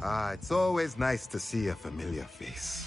Ah, it's always nice to see a familiar face.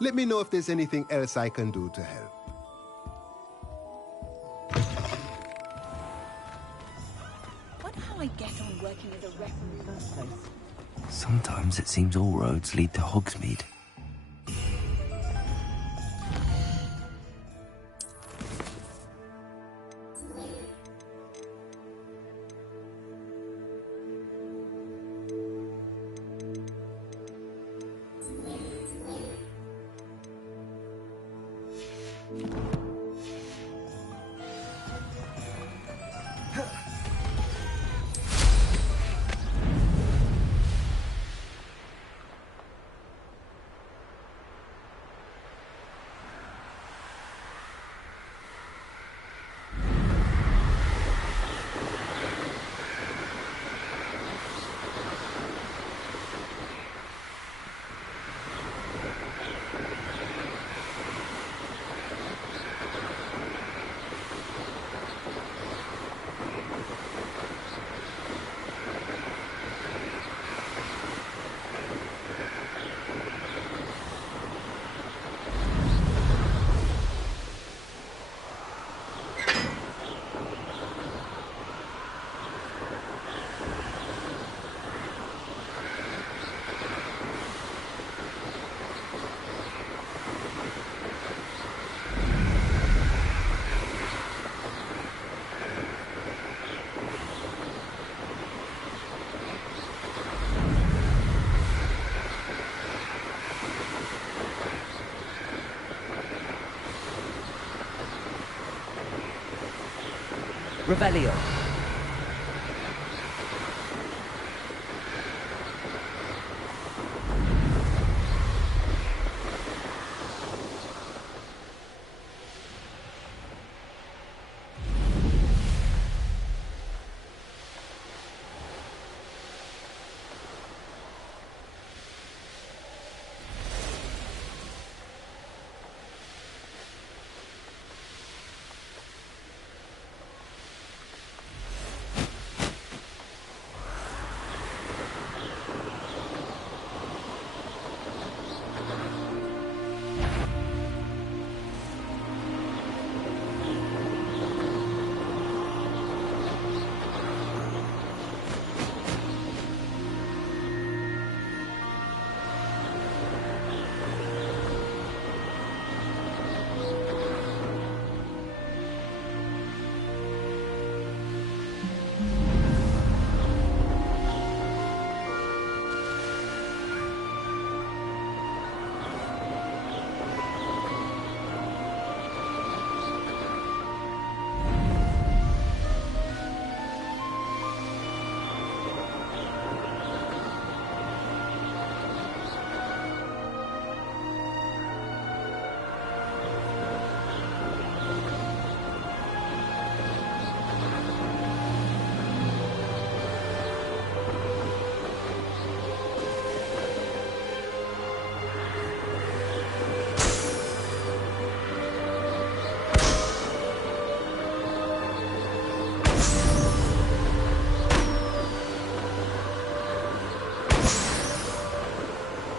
Let me know if there's anything else I can do to help. Wonder how I get on working as a rep in the first place. Sometimes it seems all roads lead to Hogsmeade. Revelio.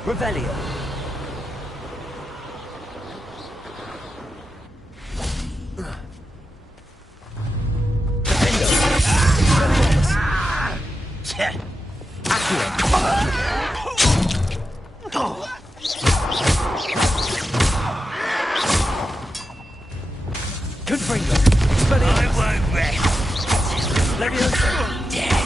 Revelio. Confringo. I won't rest. Leviosa dead.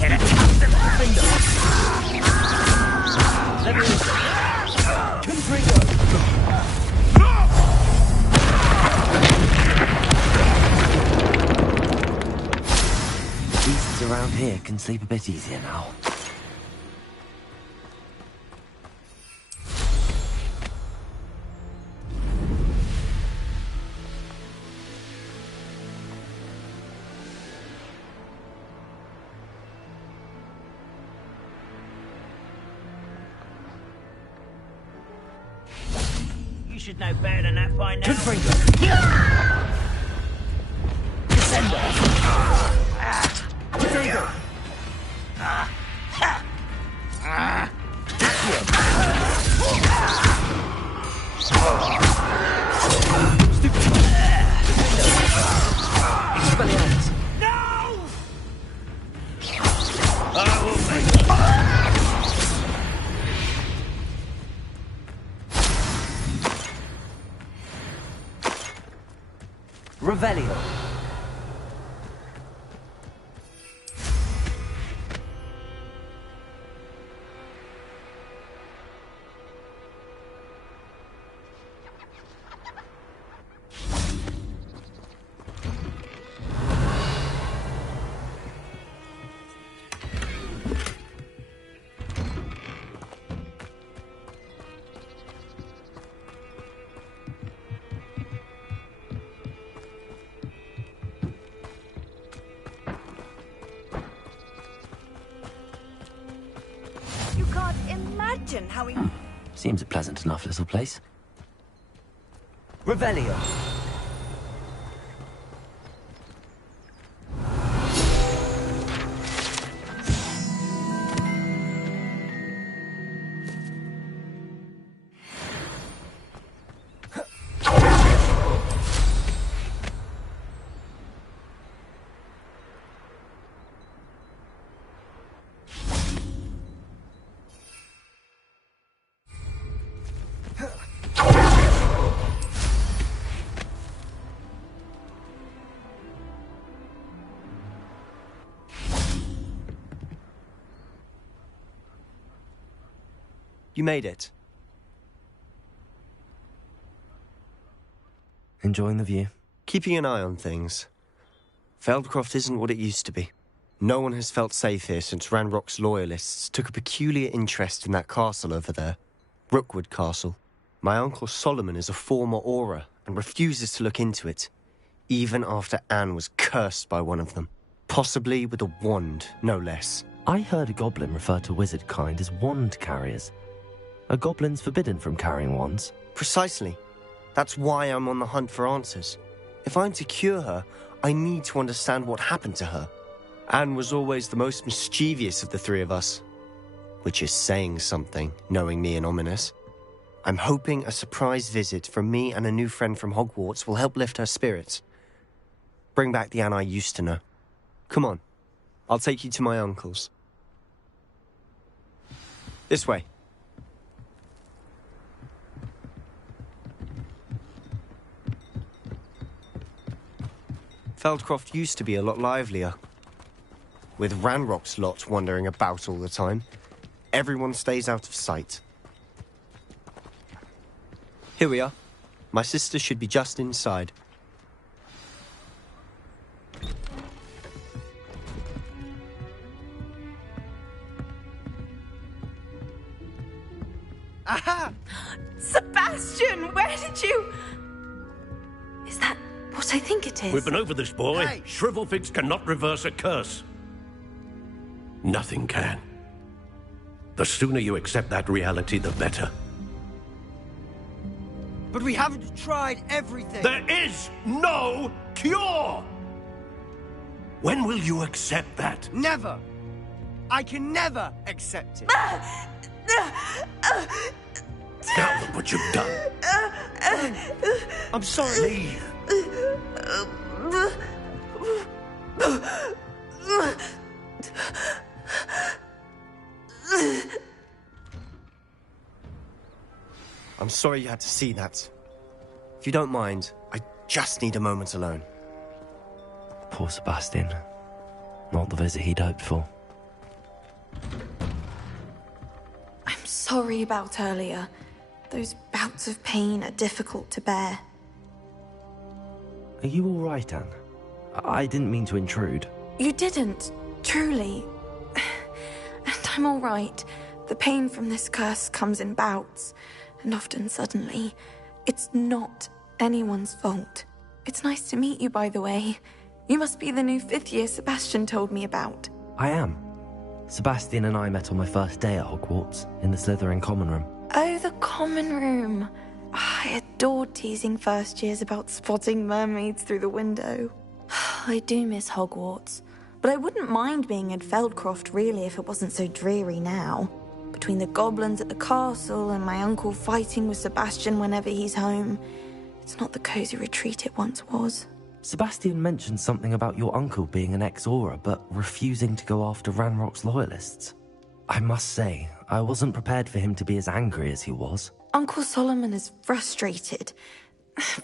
Get a custom window. here can sleep a bit easier now. You should know better than that by now. Confringo. Descender. Potato. Expelliarmus. No! Revelio. You can't imagine how he... Seems a pleasant enough little place. Revelio. You made it. Enjoying the view? Keeping an eye on things. Feldcroft isn't what it used to be. No one has felt safe here since Ranrock's loyalists took a peculiar interest in that castle over there. Rookwood Castle. My uncle Solomon is a former Auror and refuses to look into it, even after Anne was cursed by one of them. Possibly with a wand, no less. I heard a goblin refer to wizard kind as wand carriers. Are goblins forbidden from carrying wands? Precisely. That's why I'm on the hunt for answers. If I'm to cure her, I need to understand what happened to her. Anne was always the most mischievous of the three of us. Which is saying something, knowing me and Ominous. I'm hoping a surprise visit from me and a new friend from Hogwarts will help lift her spirits. Bring back the Anne I used to know. Come on. I'll take you to my uncle's. This way. Feldcroft used to be a lot livelier. With Ranrock's lot wandering about all the time, everyone stays out of sight. Here we are. My sister should be just inside. Aha! Sebastian, where did you... Is that what I think it is? We've been over this, boy. Hey! Shrivelfigs cannot reverse a curse. Nothing can. The sooner you accept that reality, the better. But we haven't tried everything. There is no cure! When will you accept that? Never. I can never accept it. Now look what you've done. I'm sorry. Leave. I'm sorry you had to see that. If you don't mind, I just need a moment alone. Poor Sebastian. Not the visit he'd hoped for. I'm sorry about earlier. Those bouts of pain are difficult to bear. Are you all right, Anne? I didn't mean to intrude. You didn't, truly. I'm all right. The pain from this curse comes in bouts, and often suddenly. It's not anyone's fault. It's nice to meet you, by the way. You must be the new 5th year Sebastian told me about. I am. Sebastian and I met on my first day at Hogwarts, in the Slytherin common room. Oh, the common room. I adored teasing first years about spotting mermaids through the window. I do miss Hogwarts, but I wouldn't mind being in Feldcroft really if it wasn't so dreary now. Between the goblins at the castle and my uncle fighting with Sebastian whenever he's home, it's not the cozy retreat it once was. Sebastian mentioned something about your uncle being an ex-Auror, but refusing to go after Ranrock's loyalists. I must say, I wasn't prepared for him to be as angry as he was. Uncle Solomon is frustrated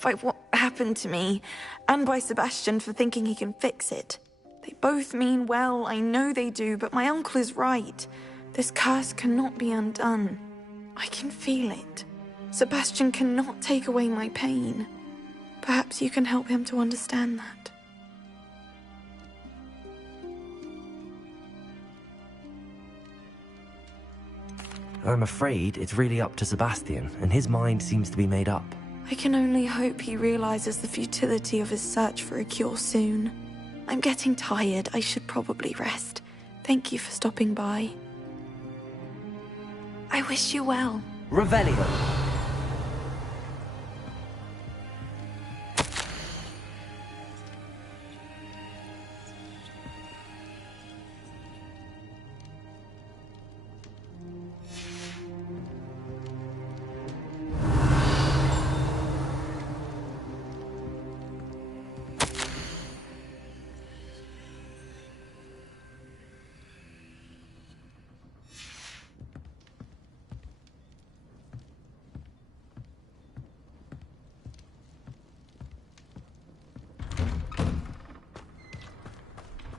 by what happened to me, and by Sebastian for thinking he can fix it. They both mean well, I know they do, but my uncle is right. This curse cannot be undone. I can feel it. Sebastian cannot take away my pain. Perhaps you can help him to understand that. I'm afraid it's really up to Sebastian, and his mind seems to be made up. I can only hope he realizes the futility of his search for a cure soon. I'm getting tired. I should probably rest. Thank you for stopping by. I wish you well. Revelio.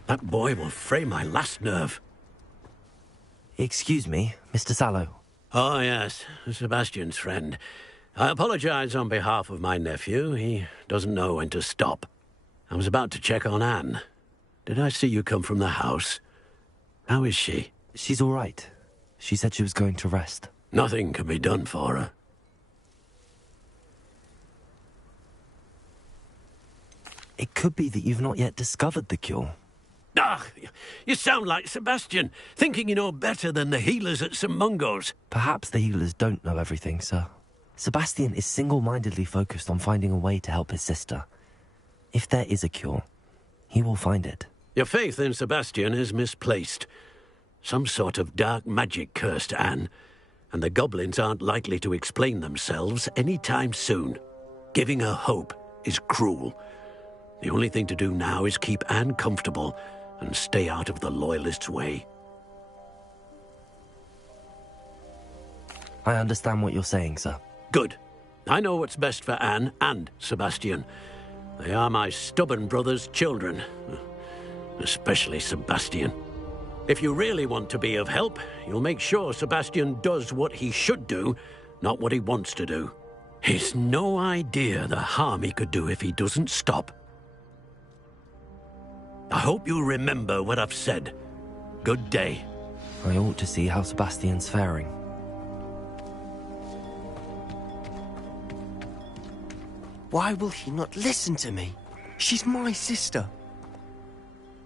That boy will fray my last nerve. Excuse me, Mr. Sallow. Oh, yes, Sebastian's friend. I apologize on behalf of my nephew. He doesn't know when to stop. I was about to check on Anne. Did I see you come from the house? How is she? She's all right. She said she was going to rest. Nothing can be done for her. It could be that you've not yet discovered the cure. Ah, you sound like Sebastian, thinking you know better than the healers at St. Mungo's. Perhaps the healers don't know everything, sir. Sebastian is single-mindedly focused on finding a way to help his sister. If there is a cure, he will find it. Your faith in Sebastian is misplaced. Some sort of dark magic cursed Anne, and the goblins aren't likely to explain themselves anytime soon. Giving her hope is cruel. The only thing to do now is keep Anne comfortable and stay out of the Loyalists' way. I understand what you're saying, sir. Good. I know what's best for Anne and Sebastian. They are my stubborn brother's children. Especially Sebastian. If you really want to be of help, you'll make sure Sebastian does what he should do, not what he wants to do. He's no idea the harm he could do if he doesn't stop. I hope you remember what I've said. Good day. I ought to see how Sebastian's faring. Why will he not listen to me? She's my sister.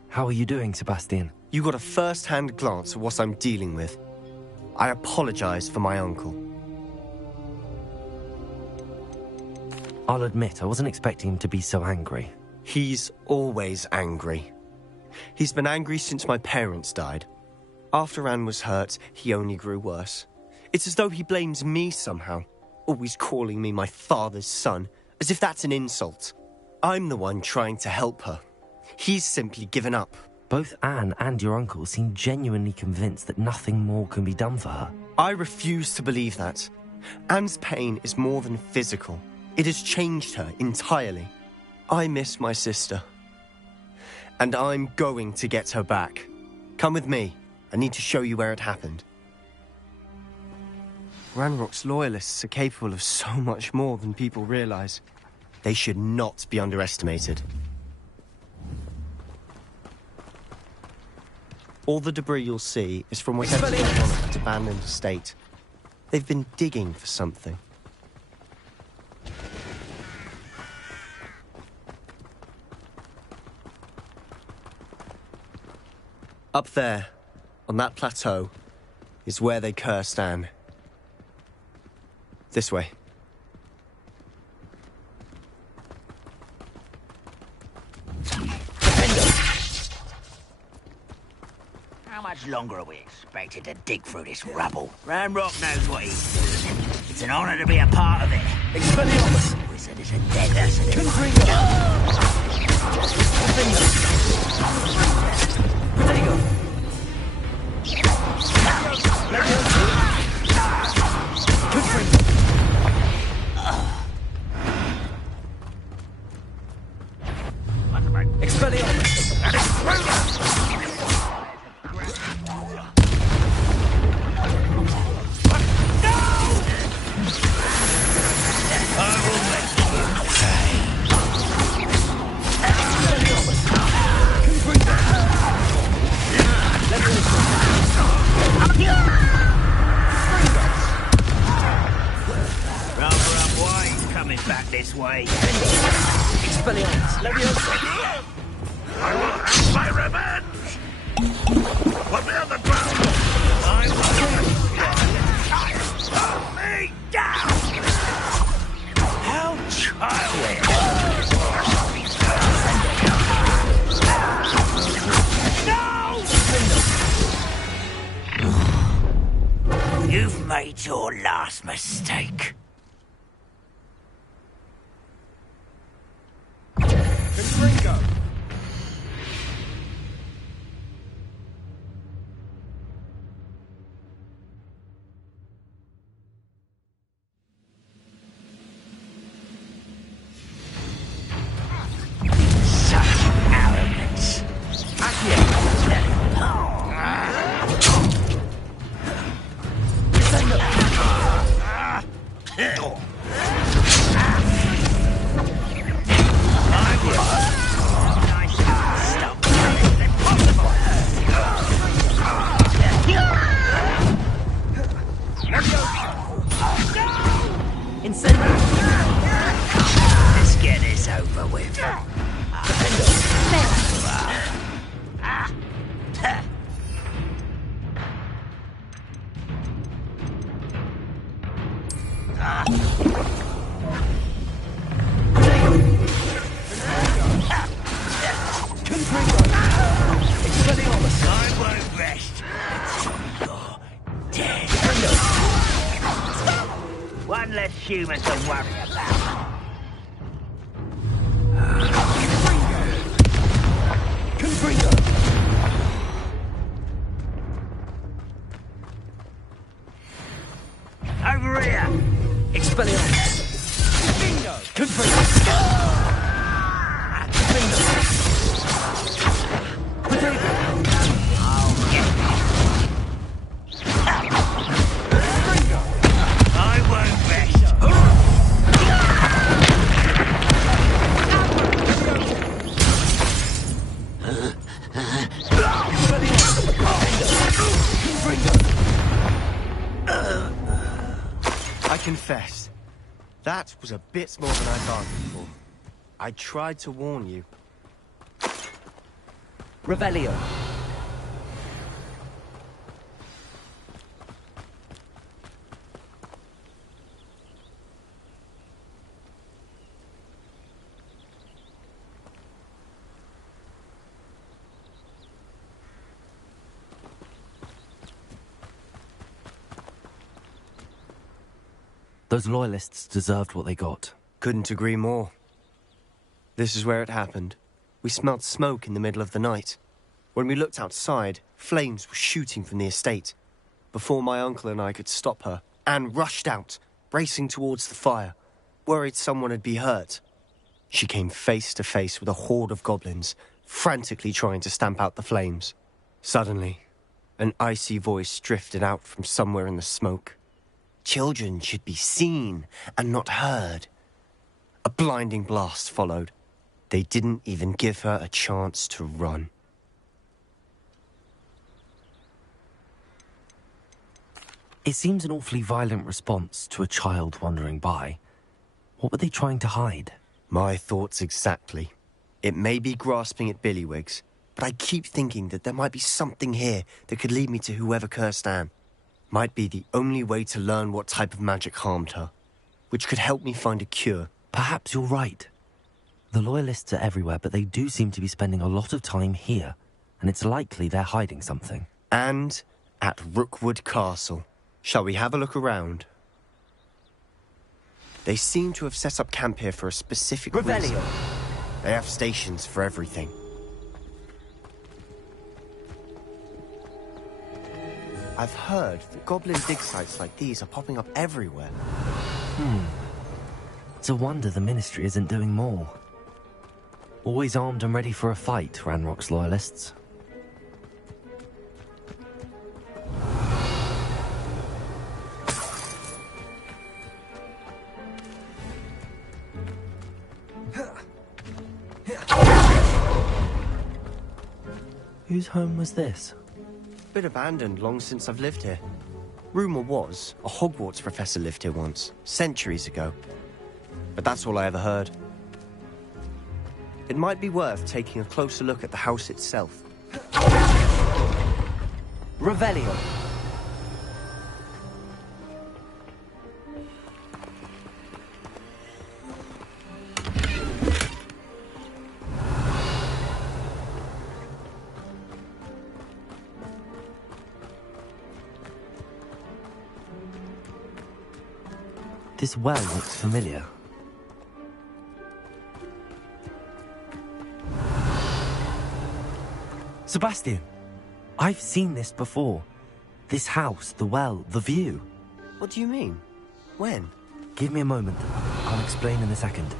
How are you doing, Sebastian? You got a first-hand glance at what I'm dealing with. I apologize for my uncle. I'll admit, I wasn't expecting him to be so angry. He's always angry. He's been angry since my parents died. After Anne was hurt, he only grew worse. It's as though he blames me somehow, always calling me my father's son, as if that's an insult. I'm the one trying to help her. He's simply given up. Both Anne and your uncle seem genuinely convinced that nothing more can be done for her. I refuse to believe that. Anne's pain is more than physical. It has changed her entirely. I miss my sister. And I'm going to get her back. Come with me. I need to show you where it happened. Ranrock's loyalists are capable of so much more than people realize. They should not be underestimated. All the debris you'll see is from whatever's going on at that abandoned estate. They've been digging for something. Up there, on that plateau, is where they cursed Anne. This way. How much longer are we expected to dig through this rubble? Ranrock knows what he's doing. It's an honor to be a part of it. Expelliarmus! Wizard is a dead acid. Confringo! Protego! Confringo! Expelliarmus! Back this way. Expelliarmus! Leviosa! I will have my revenge! Put me on the ground! I will me down! How childish! No! You've made your last mistake. Confringo! Such arrogance. Let's get this over with. I won't rest until you're dead. One less human to worry about. Confringo! Over here! Expelliarmus! Confringo! I won't rest. I confess, that was a bit more than I bargained for. I tried to warn you. Revelio. Those loyalists deserved what they got. Couldn't agree more. This is where it happened. We smelled smoke in the middle of the night. When we looked outside, flames were shooting from the estate. Before my uncle and I could stop her, Anne rushed out, racing towards the fire, worried someone had been hurt. She came face to face with a horde of goblins, frantically trying to stamp out the flames. Suddenly, an icy voice drifted out from somewhere in the smoke. Children should be seen and not heard. A blinding blast followed. They didn't even give her a chance to run. It seems an awfully violent response to a child wandering by. What were they trying to hide? My thoughts exactly. It may be grasping at Billywigs, but I keep thinking that there might be something here that could lead me to whoever cursed Anne. Might be the only way to learn what type of magic harmed her, which could help me find a cure. Perhaps you're right. The Loyalists are everywhere, but they do seem to be spending a lot of time here, and it's likely they're hiding something. And at Rookwood Castle. Shall we have a look around? They seem to have set up camp here for a specific reason. They have stations for everything. I've heard that goblin dig sites like these are popping up everywhere. It's a wonder the Ministry isn't doing more. Always armed and ready for a fight, Ranrock's Loyalists. Whose home was this? Been abandoned long since I've lived here. Rumour was a Hogwarts professor lived here once, centuries ago. But that's all I ever heard. It might be worth taking a closer look at the house itself. Revelio. This well looks familiar. Sebastian, I've seen this before. This house, the well, the view. What do you mean? When? Give me a moment. I'll explain in a second.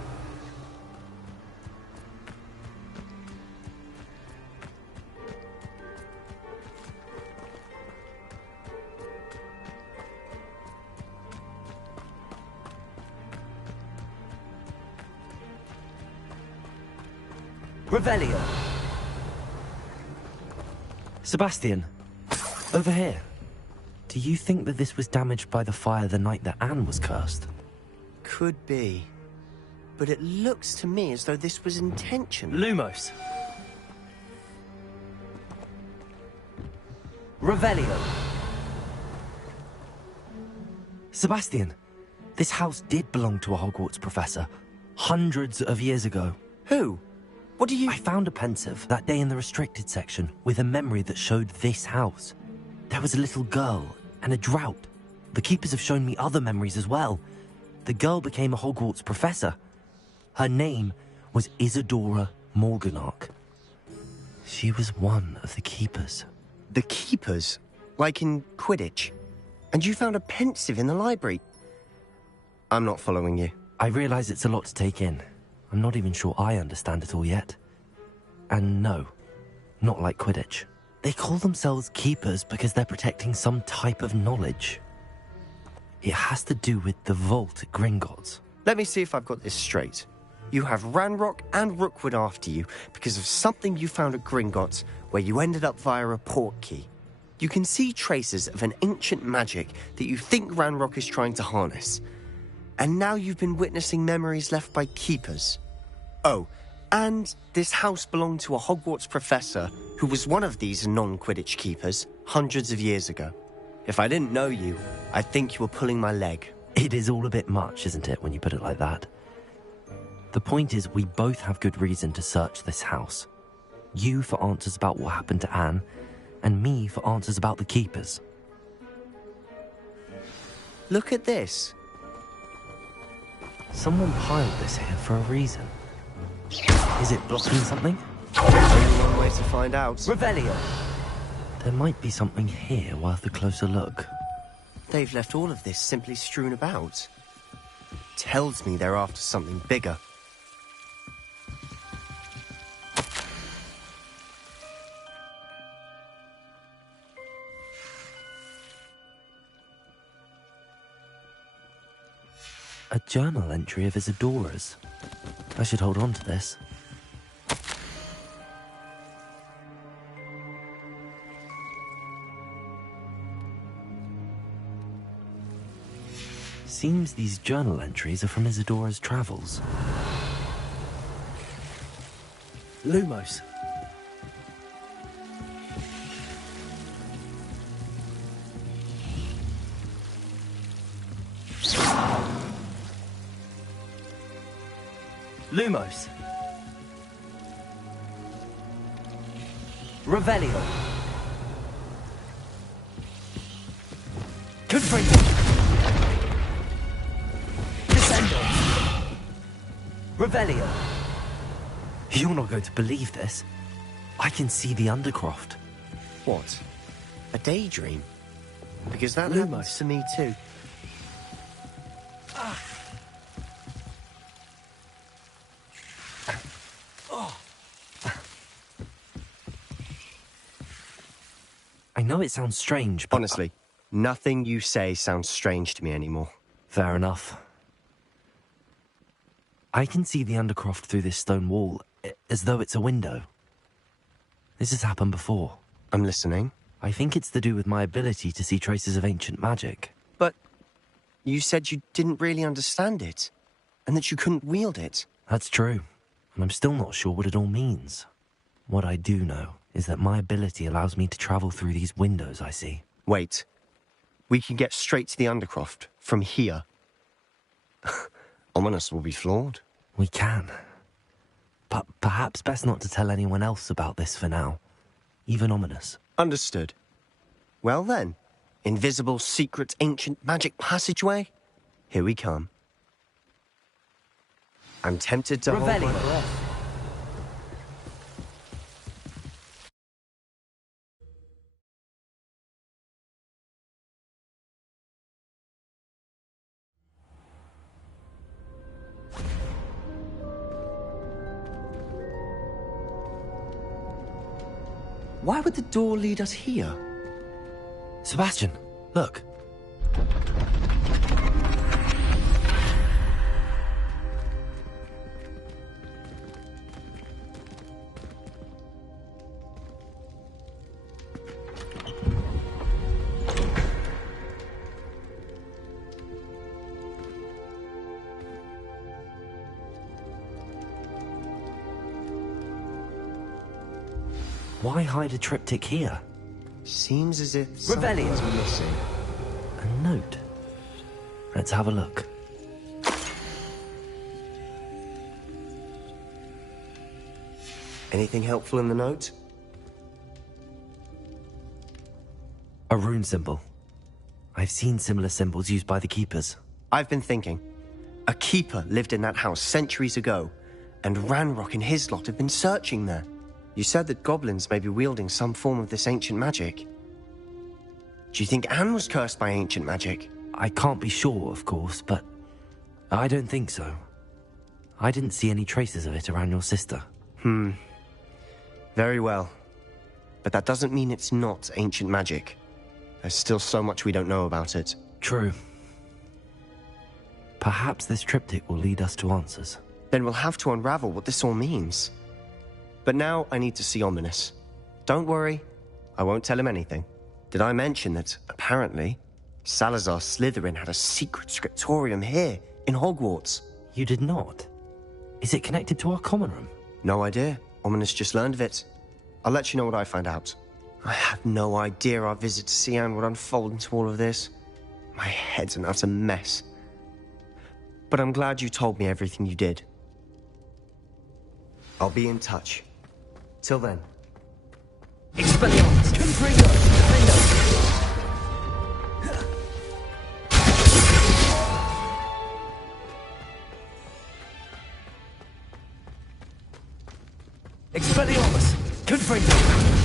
Revelio. Sebastian, over here. Do you think that this was damaged by the fire the night that Anne was cursed? Could be. But it looks to me as though this was intentional. Lumos. Revelio. Sebastian, this house did belong to a Hogwarts professor. Hundreds of years ago. Who? What do you... I found a pensive that day in the restricted section with a memory that showed this house. There was a little girl and a drought. The keepers have shown me other memories as well. The girl became a Hogwarts professor. Her name was Isadora Morganach. She was one of the keepers. The keepers? Like in Quidditch? And you found a pensive in the library? I'm not following you. I realize it's a lot to take in. I'm not even sure I understand it all yet. And no, not like Quidditch. They call themselves keepers because they're protecting some type of knowledge. It has to do with the vault at Gringotts. Let me see if I've got this straight. You have Ranrock and Rookwood after you because of something you found at Gringotts where you ended up via a portkey. You can see traces of an ancient magic that you think Ranrock is trying to harness. And now you've been witnessing memories left by keepers. Oh, and this house belonged to a Hogwarts professor who was one of these non-Quidditch keepers hundreds of years ago. If I didn't know you, I'd think you were pulling my leg. It is all a bit much, isn't it, when you put it like that? The point is, we both have good reason to search this house. You for answers about what happened to Anne, and me for answers about the keepers. Look at this. Someone piled this here for a reason. Is it blocking something? Only one way to find out. Revelio. There might be something here worth a closer look. They've left all of this simply strewn about. Tells me they're after something bigger. A journal entry of Isadora's. I should hold on to this. Seems these journal entries are from Isadora's travels. Lumos. Lumos. Revelio. Confringo. Descendo. Revelio. You're not going to believe this. I can see the Undercroft. What? A daydream? Because that Lumos. happens to me too. I know it sounds strange, but... Honestly, nothing you say sounds strange to me anymore. Fair enough. I can see the Undercroft through this stone wall, as though it's a window. This has happened before. I'm listening. I think it's to do with my ability to see traces of ancient magic. But you said you didn't really understand it, and that you couldn't wield it. That's true, and I'm still not sure what it all means. What I do know is that my ability allows me to travel through these windows I see. Wait. We can get straight to the Undercroft from here. Ominous will be flawed. We can. But perhaps best not to tell anyone else about this for now. Even Ominous. Understood. Well then, invisible, secret, ancient magic passageway? Here we come. I'm tempted to hold my Revelio. breath. Why would the door lead us here? Sebastian, look. Why hide a triptych here? Seems as if Revelio. something's missing. A note. Let's have a look. Anything helpful in the note? A rune symbol. I've seen similar symbols used by the keepers. I've been thinking. A keeper lived in that house centuries ago, and Ranrock and his lot have been searching there. You said that goblins may be wielding some form of this ancient magic. Do you think Anne was cursed by ancient magic? I can't be sure, of course, but I don't think so. I didn't see any traces of it around your sister. Very well. But that doesn't mean it's not ancient magic. There's still so much we don't know about it. True. Perhaps this triptych will lead us to answers. Then we'll have to unravel what this all means. But now I need to see Ominous. Don't worry, I won't tell him anything. Did I mention that, apparently, Salazar Slytherin had a secret scriptorium here, in Hogwarts? You did not? Is it connected to our common room? No idea. Ominous just learned of it. I'll let you know what I find out. I have no idea our visit to Sian would unfold into all of this. My head's an utter mess. But I'm glad you told me everything you did. I'll be in touch. Till then. Expelliarmus. Confringo. Expelliarmus. Confringo.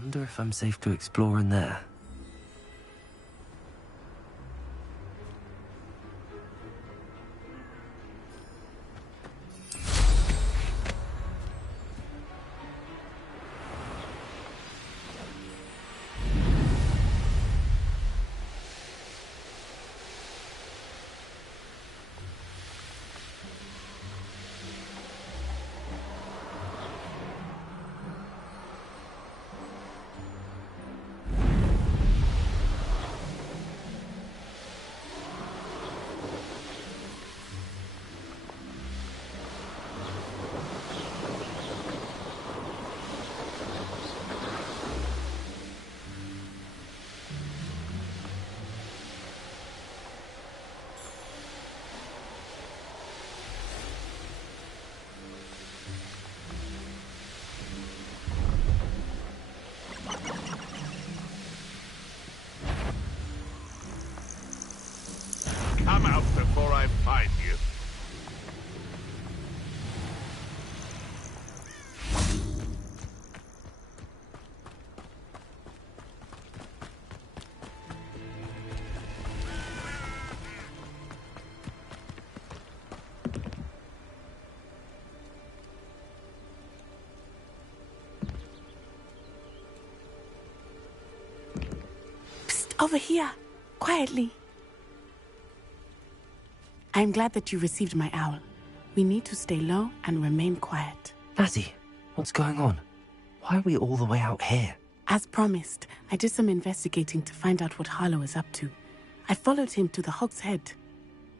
Wonder if I'm safe to explore in there. Come out before I find you. Psst, over here. Quietly. I'm glad that you received my owl. We need to stay low and remain quiet. Natty, what's going on? Why are we all the way out here? As promised, I did some investigating to find out what Harlow is up to. I followed him to the Hog's Head.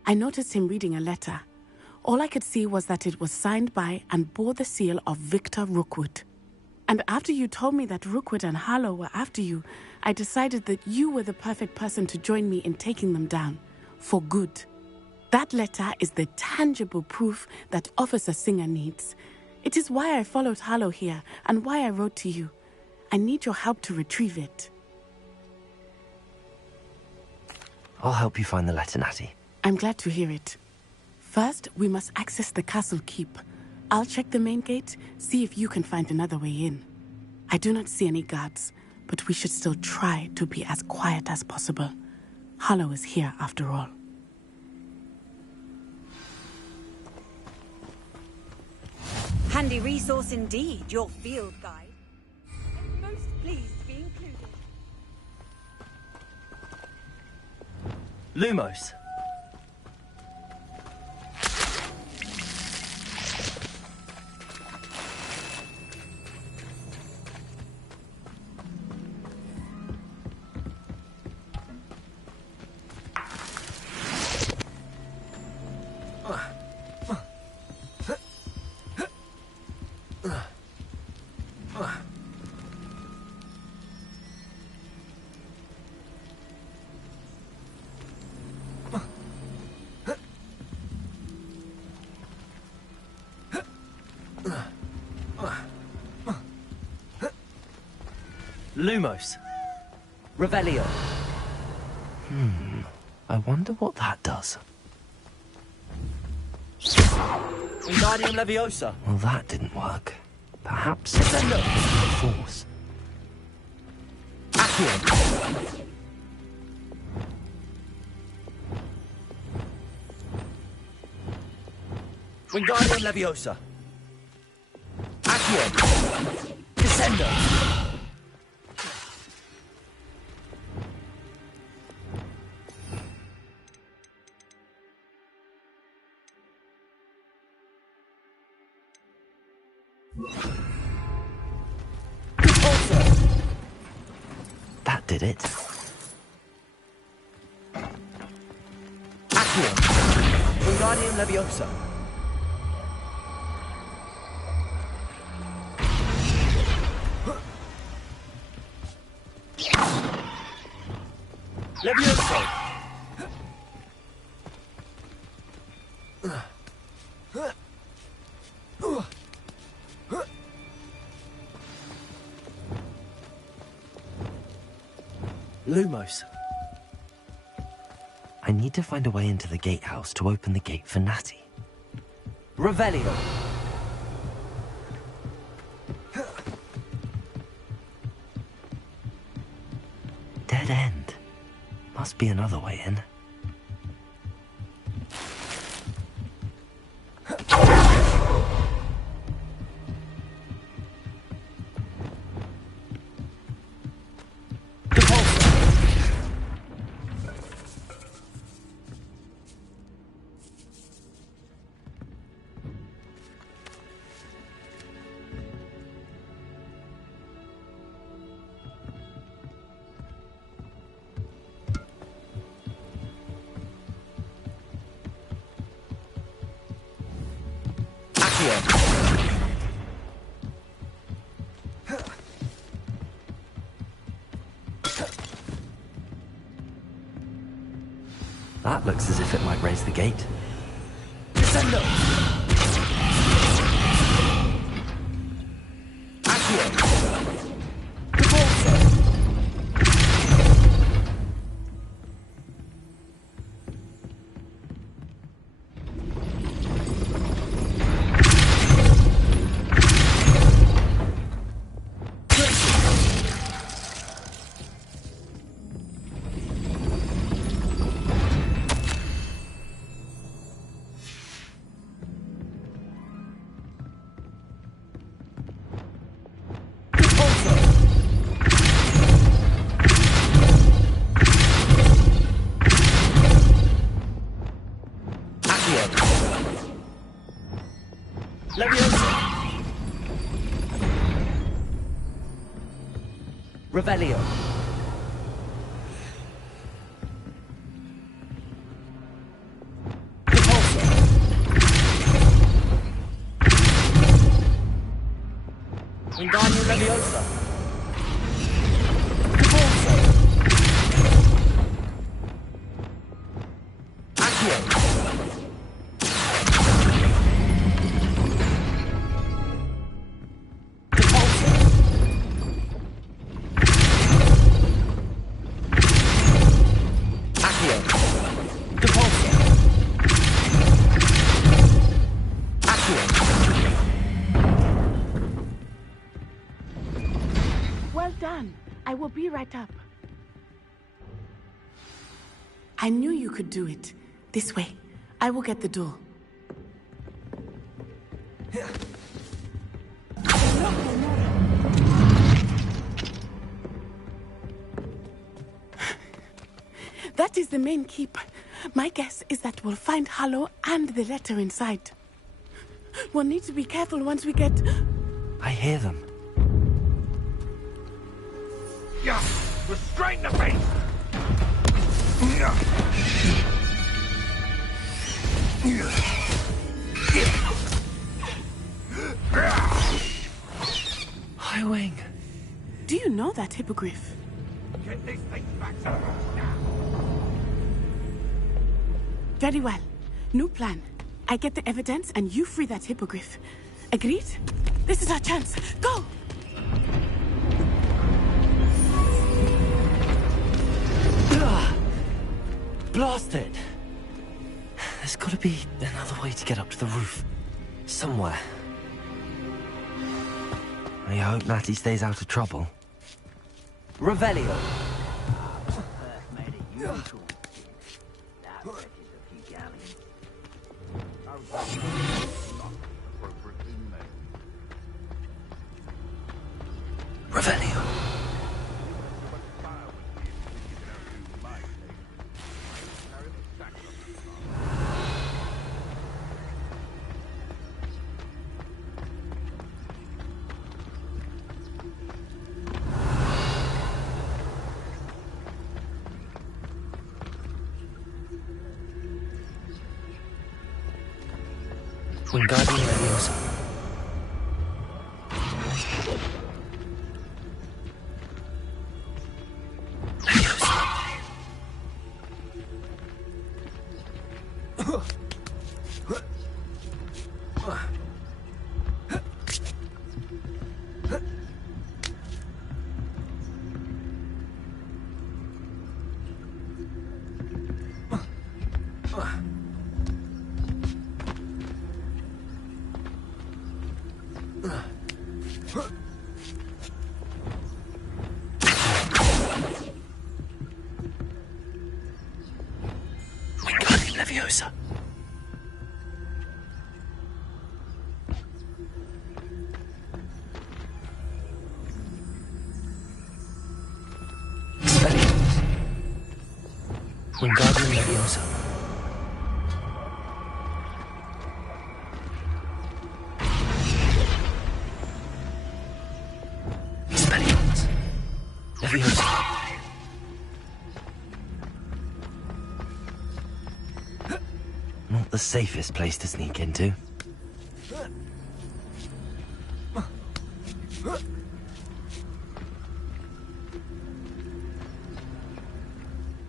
I noticed him reading a letter. All I could see was that it was signed by and bore the seal of Victor Rookwood. And after you told me that Rookwood and Harlow were after you, I decided that you were the perfect person to join me in taking them down. For good. That letter is the tangible proof that Officer Singer needs. It is why I followed Harlow here and why I wrote to you. I need your help to retrieve it. I'll help you find the letter, Natty. I'm glad to hear it. First, we must access the castle keep. I'll check the main gate, see if you can find another way in. I do not see any guards, but we should still try to be as quiet as possible. Harlow is here after all. Handy resource indeed, your field guide. I'm most pleased to be included. Lumos. Lumos. Revelio. I wonder what that does. Wingardium Leviosa. Well, that didn't work. Perhaps Descendo. force. Accio. Wingardium Leviosa. Accio. Descendo. That did it. Accio. Wingardium Leviosa. Levioso. Lumos. I need to find a way into the gatehouse to open the gate for Natty. dead end. Must be another way in. That looks as if it might raise the gate. Descendo! Leviosa! Revelio! Wingardium Leviosa! Well done. I will be right up. I knew you could do it. This way. I will get the door. That is the main keep. My guess is that we'll find Harlow and the letter inside. We'll need to be careful once we get... I hear them. Yeah, restrain the beast! Highwing. Do you know that hippogriff? Get this thing back to us now! Very well. New plan. I get the evidence and you free that hippogriff. Agreed? This is our chance. Go! Blasted! There's gotta be another way to get up to the roof. Somewhere. I hope Natty stays out of trouble. Revelio! Made it unicorn. That fetches a few galleons. Revelio! Wingardium Leviosa. Leviosa. Expelliarmus. Wingardium Leviosa. Expelliarmus. Leviosa. Not the safest place to sneak into.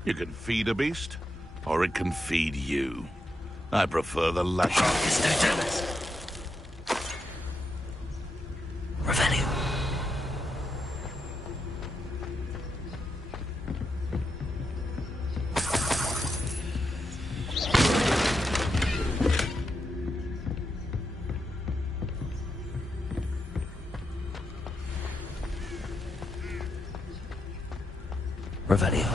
You can feed a beast, or it can feed you. I prefer the latter. Revelio. Revelio.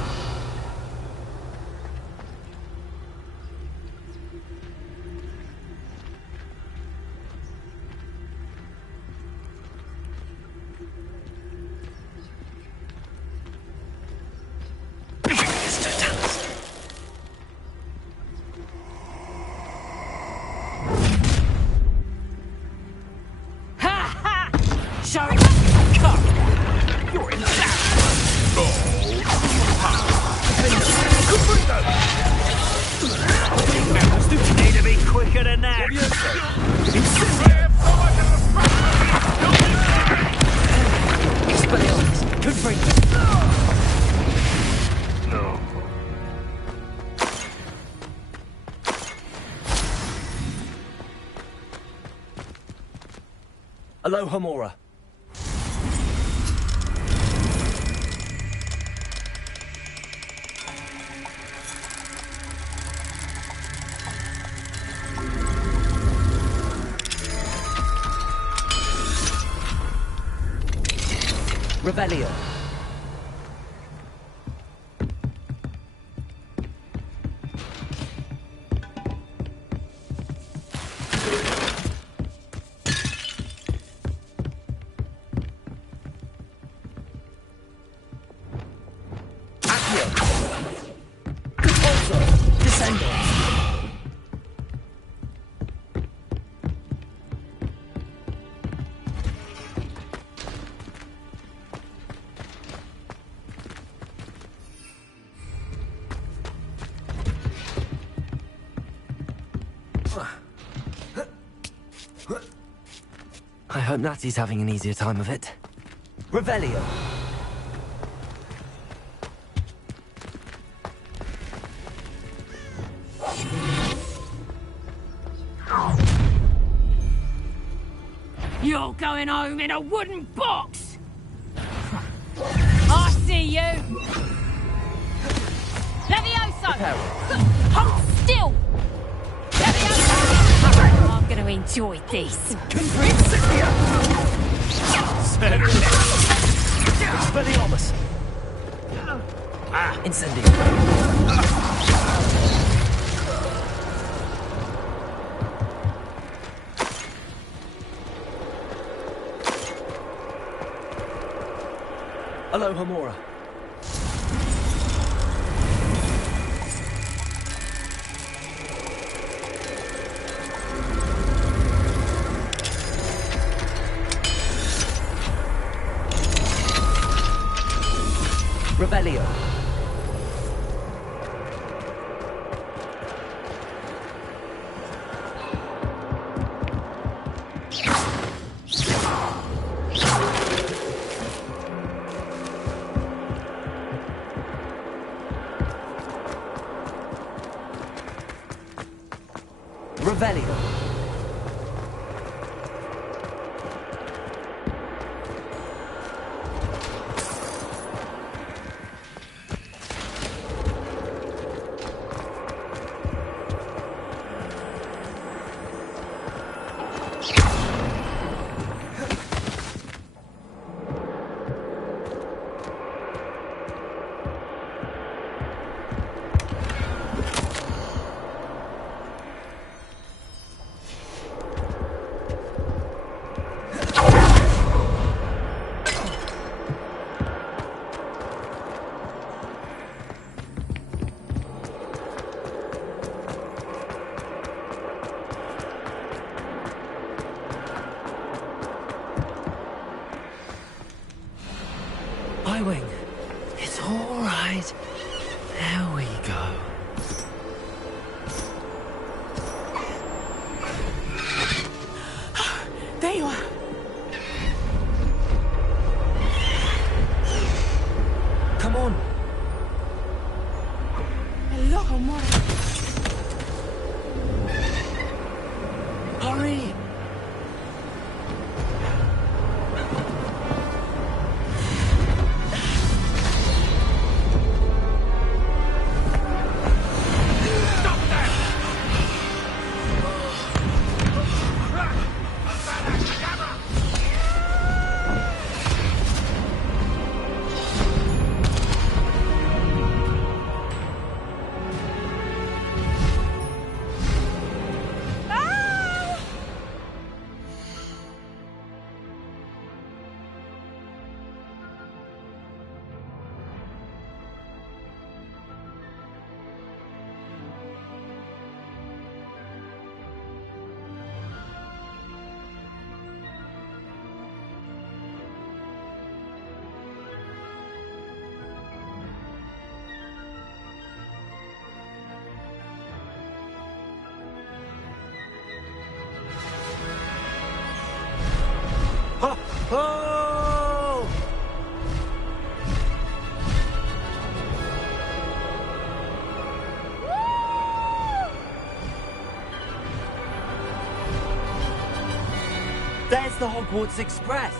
Show come. You're in the Need to be quicker than that. Expelliarmus. Confringo. No. Aloha Mora. Revelio. Accio. Compulso. Descendo. I hope Natty's having an easier time of it. Revelio. You're going home in a wooden box! I see you! Levioso! Hold still! Levioso! I'm gonna enjoy this. Expelliarmus. Incendio. Aloha Mora. Revelio. Revelio. Y-Wing. It's all right. There we go. There you are. Come on. Hello, amor. Hurry. Oh! There's the Hogwarts Express.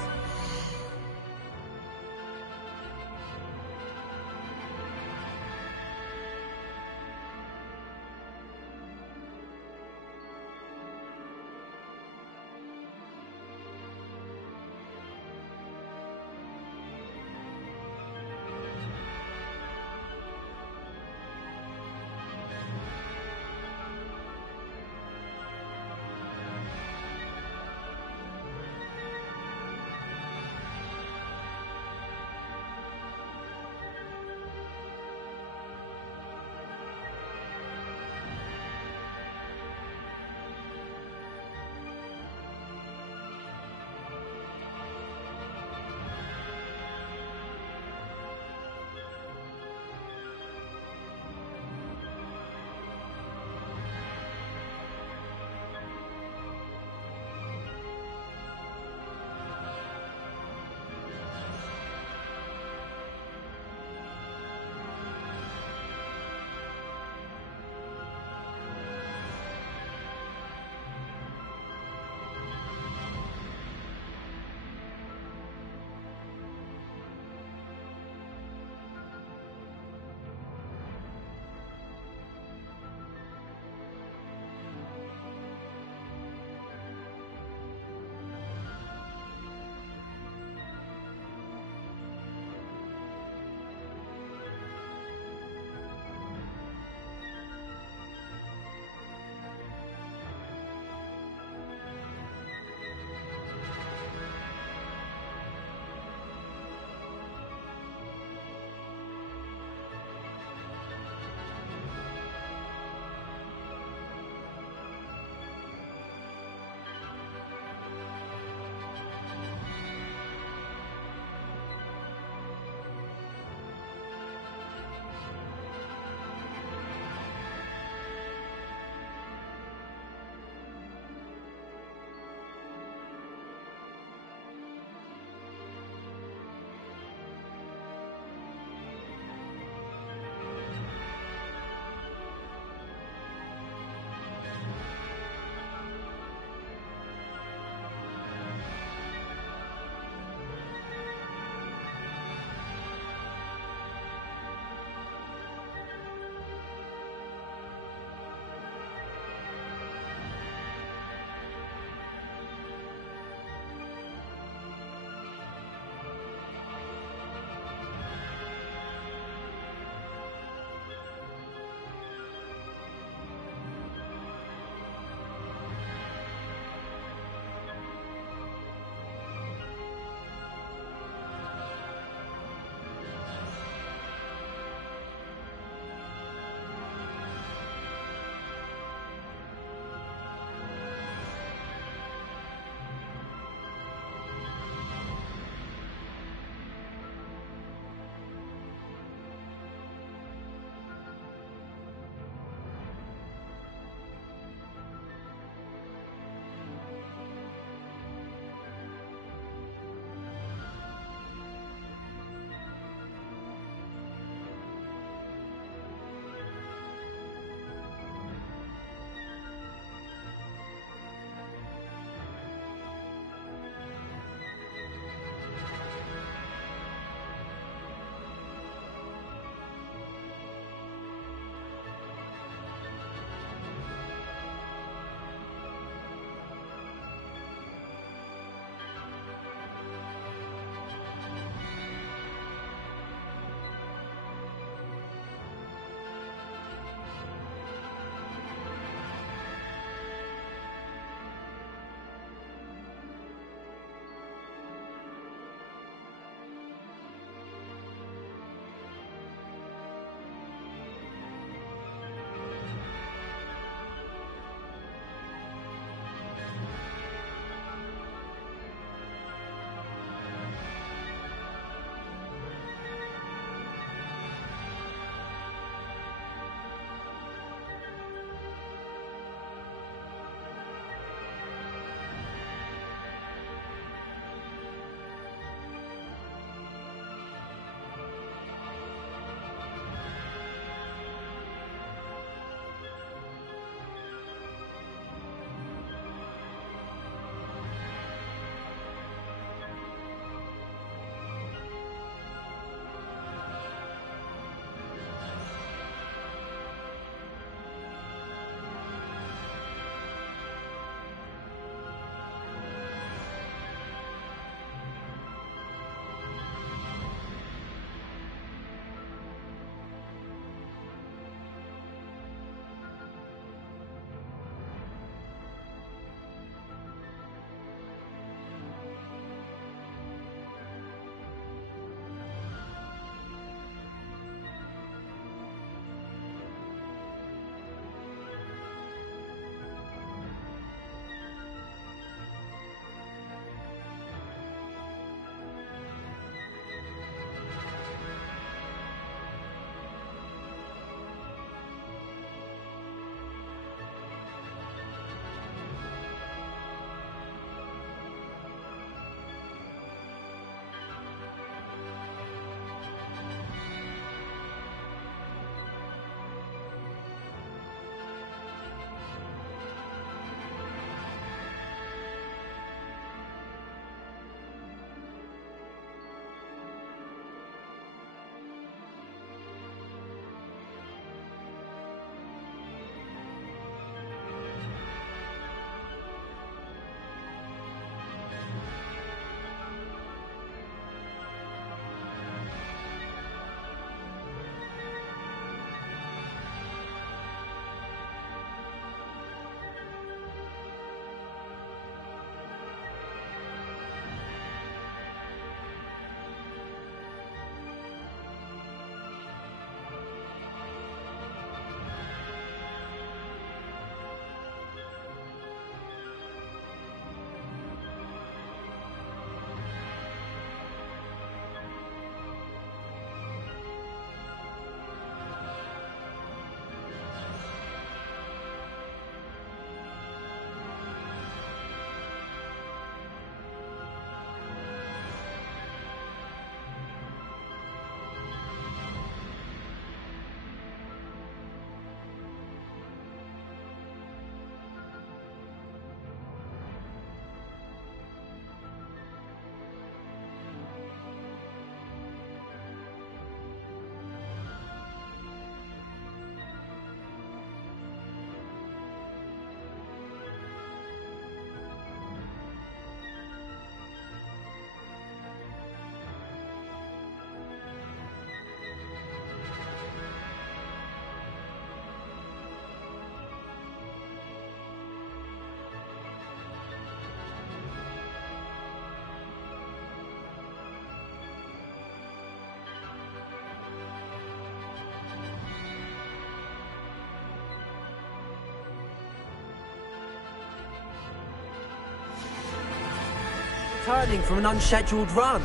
returning from an unscheduled run.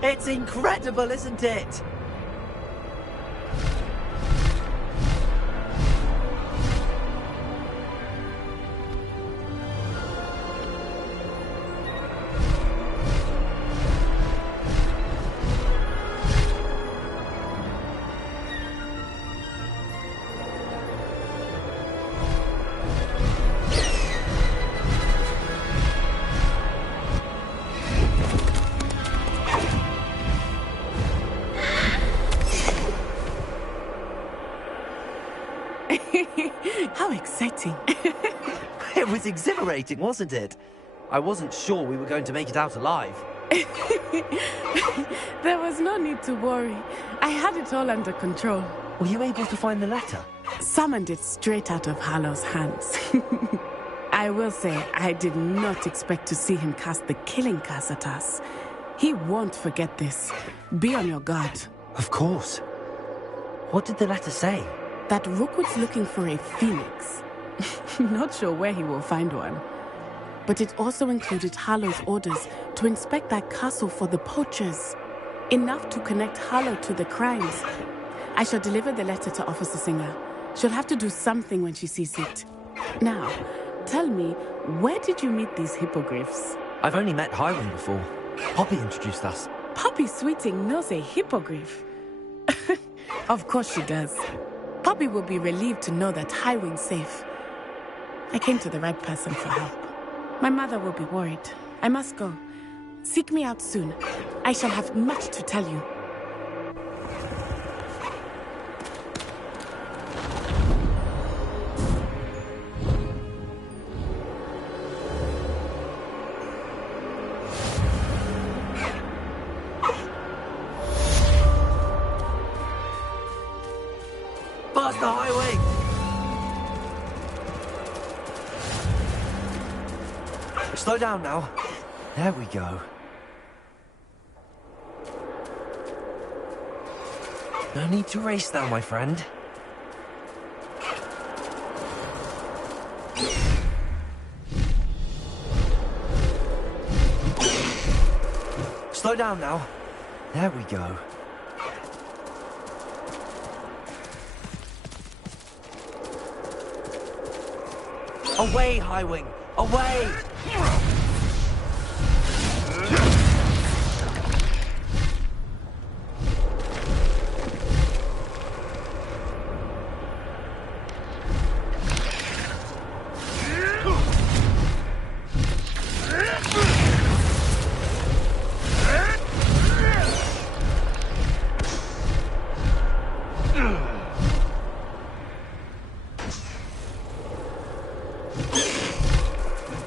It's incredible, isn't it? How exciting. It was exhilarating, wasn't it? I wasn't sure we were going to make it out alive. There was no need to worry. I had it all under control. Were you able to find the letter? Summoned it straight out of Harlow's hands. I will say, I did not expect to see him cast the killing curse at us. He won't forget this. Be on your guard. Of course. What did the letter say? That Rookwood's looking for a phoenix. Not sure where he will find one. But it also included Harlow's orders to inspect that castle for the poachers. Enough to connect Harlow to the crimes. I shall deliver the letter to Officer Singer. She'll have to do something when she sees it. Now, tell me, where did you meet these hippogriffs? I've only met Highwing before. Poppy introduced us. Poppy Sweeting knows a hippogriff. Of course she does. Poppy will be relieved to know that Highwing's safe. I came to the right person for help. My mother will be worried. I must go. Seek me out soon. I shall have much to tell you. Faster, Highwing! Slow down now. There we go. No need to race now, my friend. Slow down now. There we go. Away, Highwing! Away!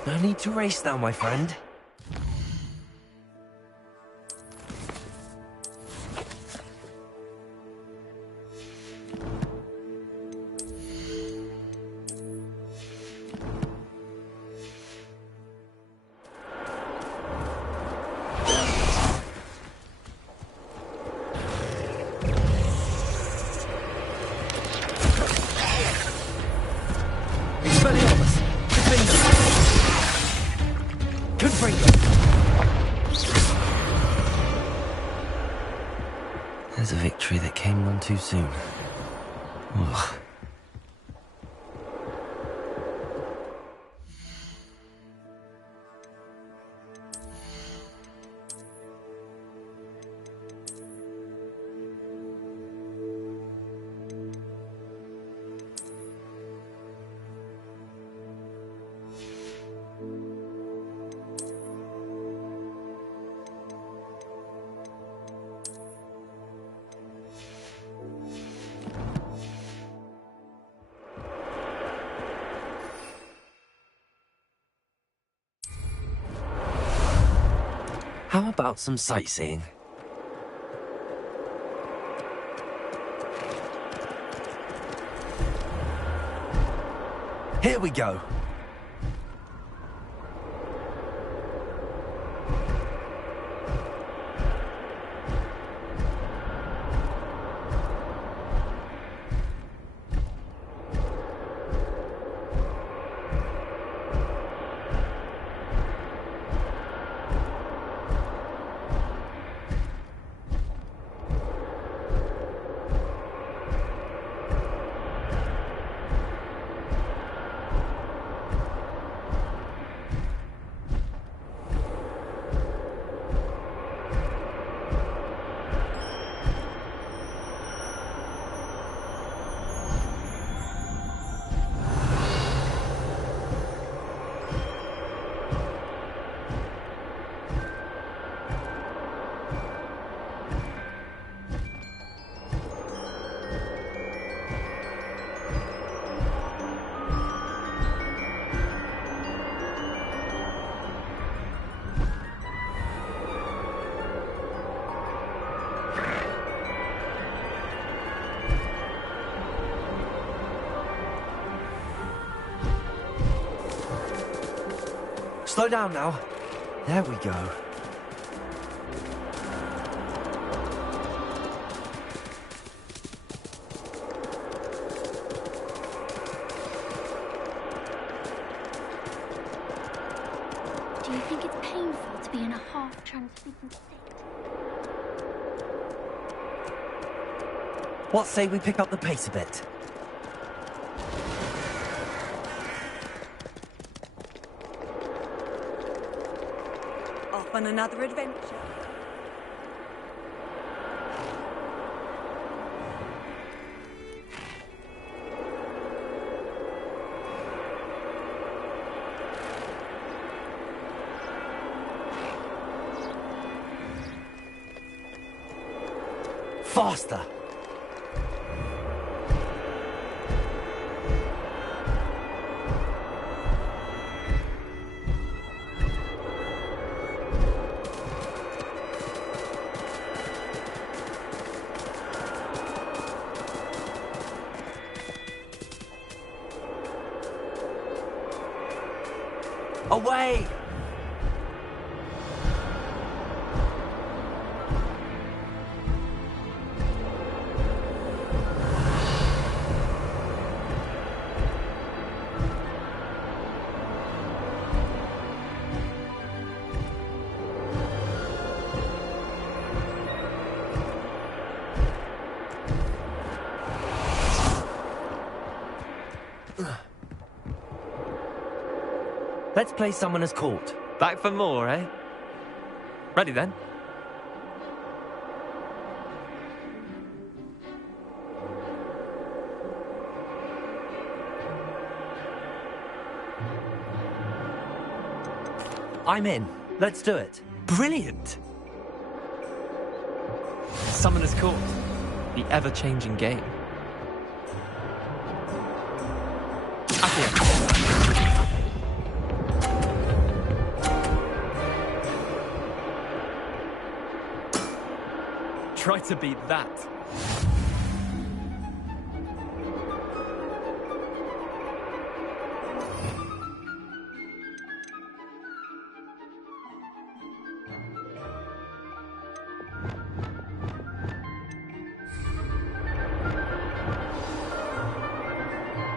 No need to race now, my friend. There's a victory that too soon. Ugh. How about some sightseeing? Here we go. Slow down now. There we go. Do you think it's painful to be in a half-translucent state? What say we pick up the pace a bit? Off on another adventure. Faster! Away! Let's play Summoner's Court. Back for more, eh? Ready then? I'm in. Let's do it. Brilliant! Summoner's Court. The ever-changing game. Accio. Try to beat that.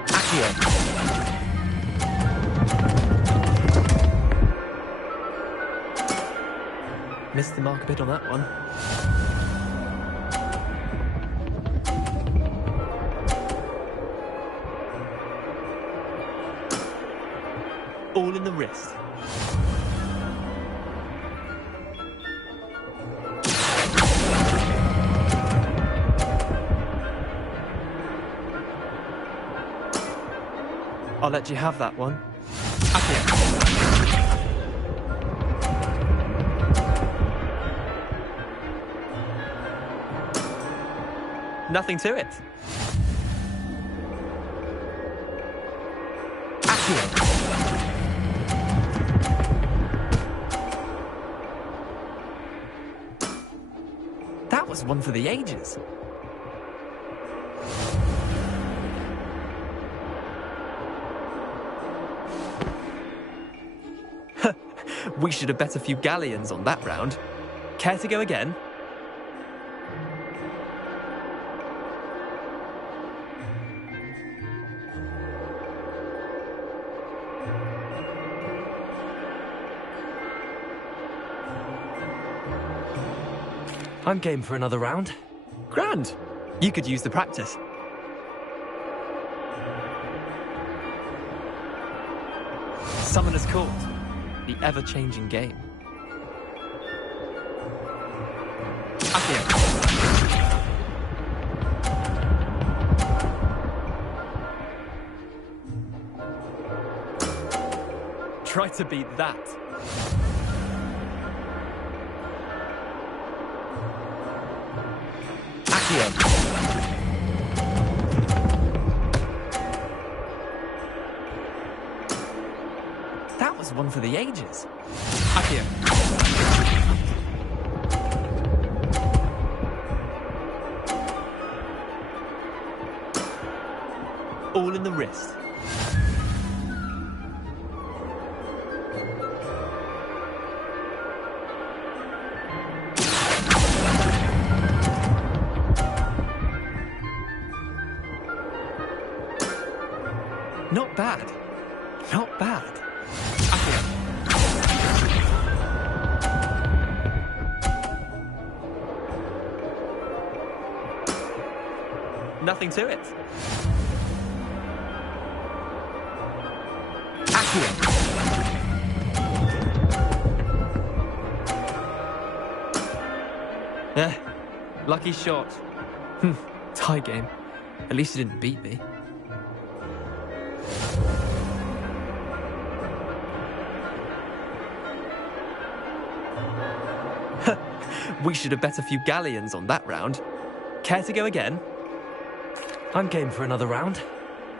Accio. Missed the mark a bit on that one. All in the wrist. I'll let you have that one. Nothing to it. That was one for the ages. We should have bet a few galleons on that round. Care to go again? I'm game for another round. Grand. You could use the practice. Summoner's Court. The ever-changing game. Try to beat that. That was one for the ages. Accio. All in the wrist. Not bad. Not bad. Nothing to it. Lucky shot. Tie game. At least you didn't beat me. We should have bet a few galleons on that round. Care to go again? I'm game for another round.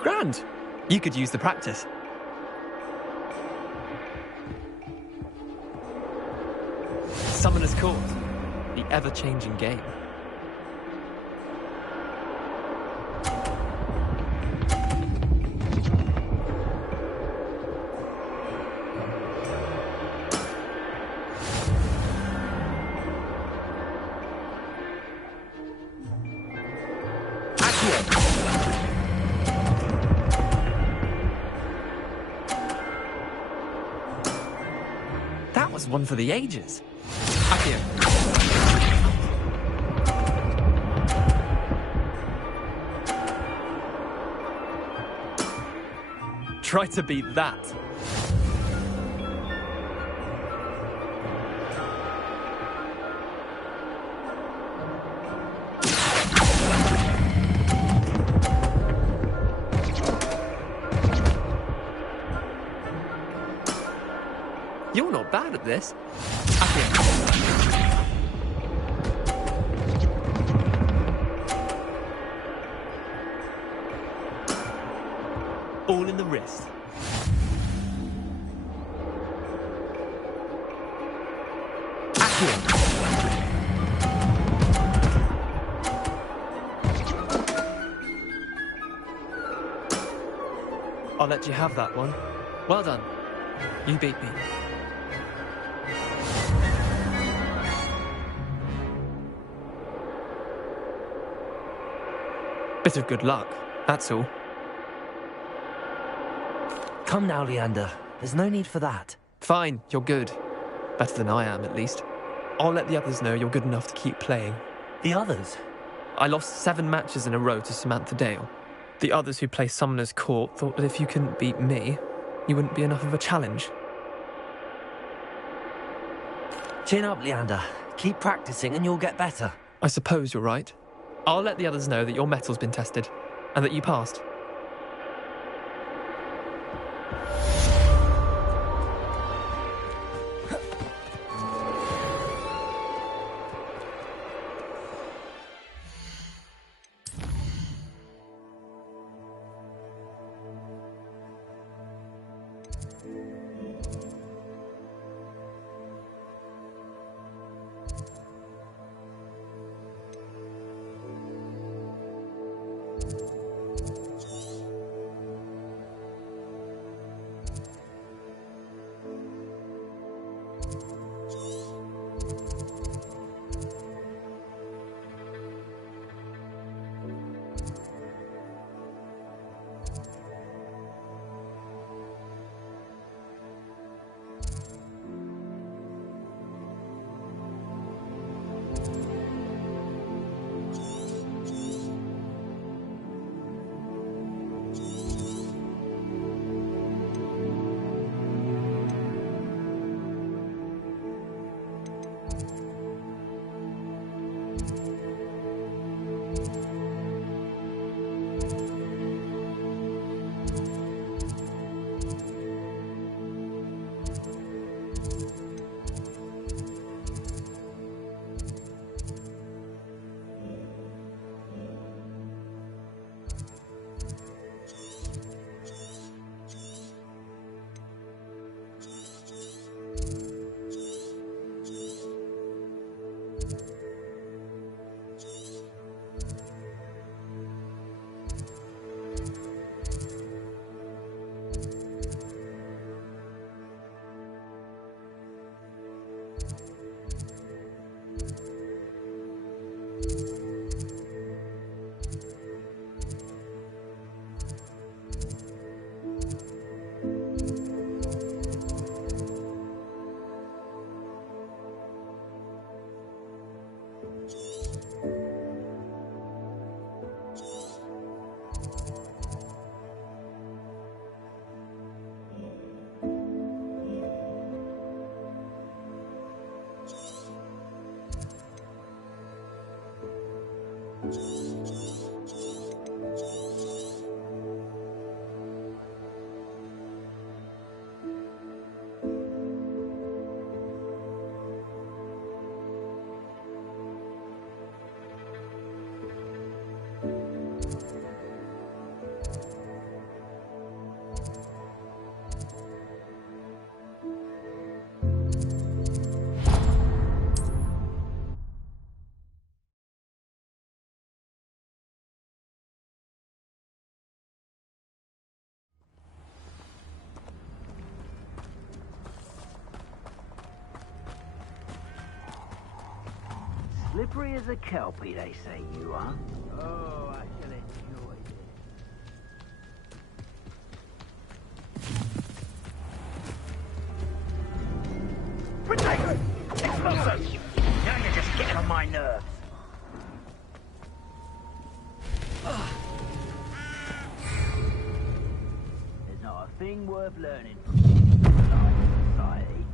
Grand. You could use the practice. Summoner's Court. The ever-changing game. That was one for the ages. Accio. Try to beat that. You're not bad at this. All in the wrist. I'll let you have that one. Well done. You beat me. Bit of good luck, that's all. Come now, Leander. There's no need for that. Fine, you're good. Better than I am, at least. I'll let the others know you're good enough to keep playing. The others? I lost 7 matches in a row to Samantha Dale. The others who play Summoner's Court thought that if you couldn't beat me, you wouldn't be enough of a challenge. Chin up, Leander. Keep practicing and you'll get better. I suppose you're right. I'll let the others know that your metal's been tested, and that you passed. Slippery as a kelpie, they say you are. Oh, I shall enjoy this. Protect! Explosives! Now you're just getting on my nerves. There's not a thing worth learning from society.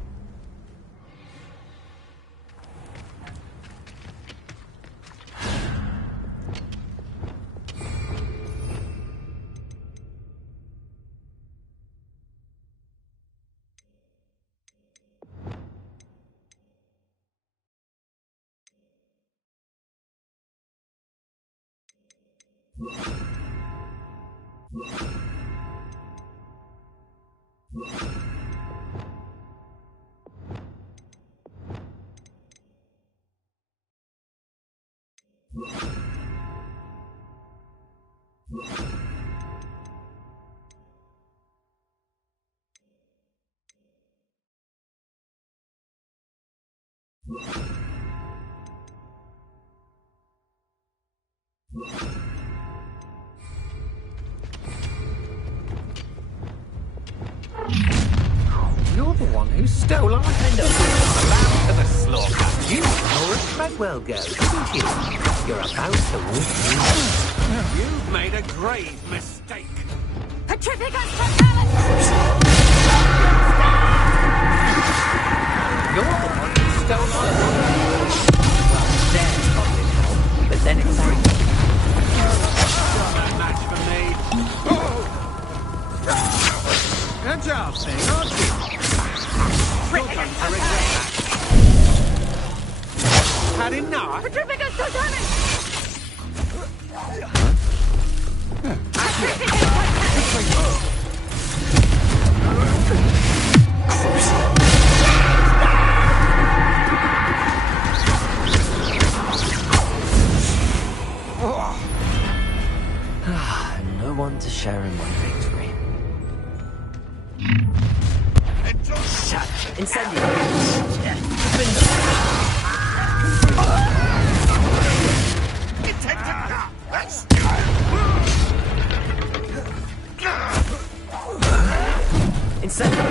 You're the one who stole our dinner. Allowed to the slaughter. You know it might well go, didn't you? You're about to win. You've made a grave mistake. Petrificus Totalis! Then it's time. Not much for me. Agile thing, aren't you? You're going to regret that. Had enough? Petrificus Totemic! No one to share in my victory. Incendio. Incendio.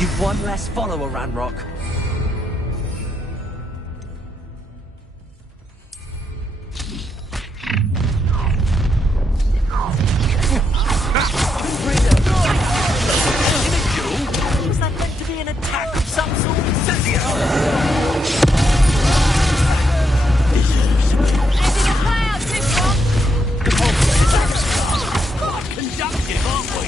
You've one less follower, Ranrock. Was that meant to be an attack of some sort? Conductive, aren't we?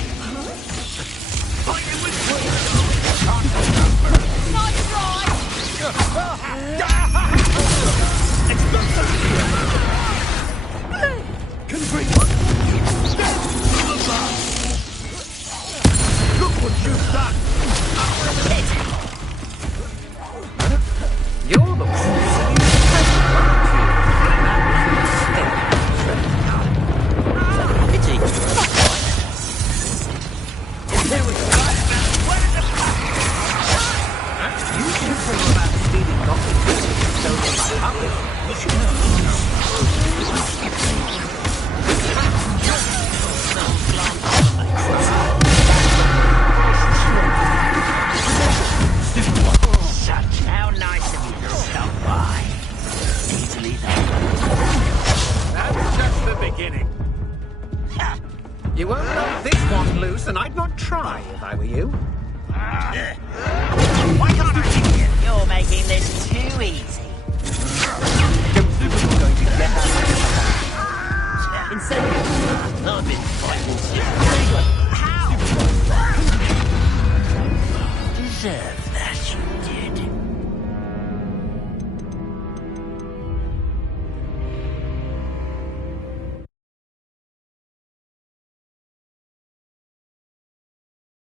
Look what you've done! You're the one who's How nice of you to stop by. Easily done. That's just the beginning. You won't let this one loose, and I'd not try if I were you. Why can't I hit you? You're making this too easy. going to get out. Incendio. I've been fighting. How? Deserve